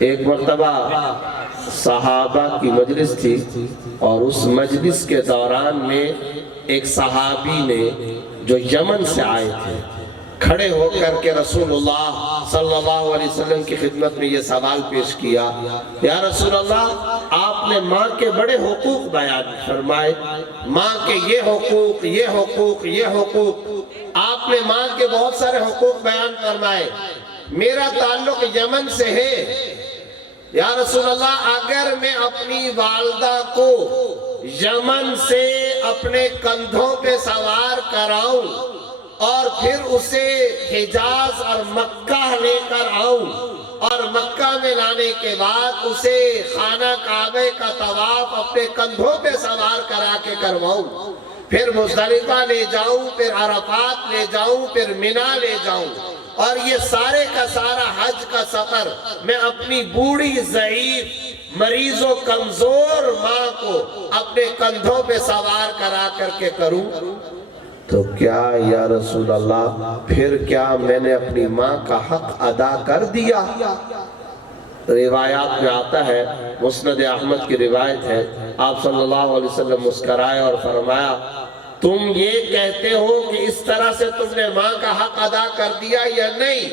ایک مرتبہ صحابہ کی مجلس تھی اور اس مجلس کے دوران میں ایک صحابی نے جو یمن سے آئے تھے کھڑے ہو کر کے رسول اللہ صلی اللہ علیہ وسلم کی خدمت میں یہ سوال پیش کیا، یا رسول اللہ آپ نے ماں کے بڑے حقوق بیان فرمائے، ماں کے یہ حقوق یہ حقوق یہ حقوق، آپ نے ماں کے بہت سارے حقوق بیان فرمائے، میرا تعلق یمن سے ہے، یا رسول اللہ اگر میں اپنی والدہ کو یمن سے اپنے کندھوں پہ سوار کراؤں اور پھر اسے حجاز اور مکہ لے کر آؤں اور مکہ میں لانے کے بعد اسے خانہ کعبہ کا طواف اپنے کندھوں پہ سوار کرا کے کرواؤں، پھر مزدلفہ لے جاؤں، پھر عرفات لے جاؤں، پھر منی لے جاؤں، اور یہ سارے کا سارا حج کا سفر میں اپنی بوڑھی ضعیف مریض و کمزور ماں کو اپنے کندھوں پہ سوار کرا کر کے کروں تو کیا یا رسول اللہ پھر کیا میں نے اپنی ماں کا حق ادا کر دیا؟ روایات میں آتا ہے، مسند احمد کی روایت ہے، آپ صلی اللہ علیہ وسلم مسکرائے اور فرمایا تم یہ کہتے ہو کہ اس طرح سے تم نے ماں کا حق ادا کر دیا یا نہیں؟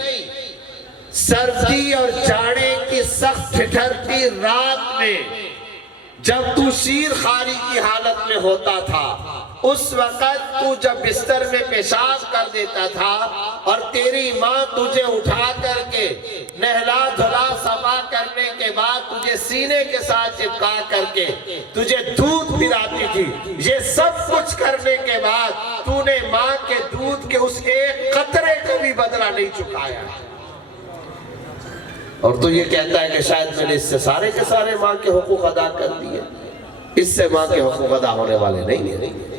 سردی اور جاڑے کی سخت ٹھٹھرتی رات میں جب تو شیر خاری کی حالت میں ہوتا تھا، اس وقت تو جب بستر میں پیشاب کر دیتا تھا اور تیری ماں تجھے اٹھا کر کے نہلا دھلا صفا کرنے کے بعد تجھے سینے کے ساتھ چپکا کر کے تجھے دودھ پلاتی تھی، یہ سب کچھ کرنے کے بعد تو نے ماں کے دودھ کے اس ایک قطرے کا بھی بدلہ نہیں چکایا، اور تو یہ کہتا ہے کہ شاید میں نے اس سے سارے کے سارے ماں کے حقوق ادا کر دیے۔ اس سے ماں کے حقوق ادا ہونے والے نہیں ہیں۔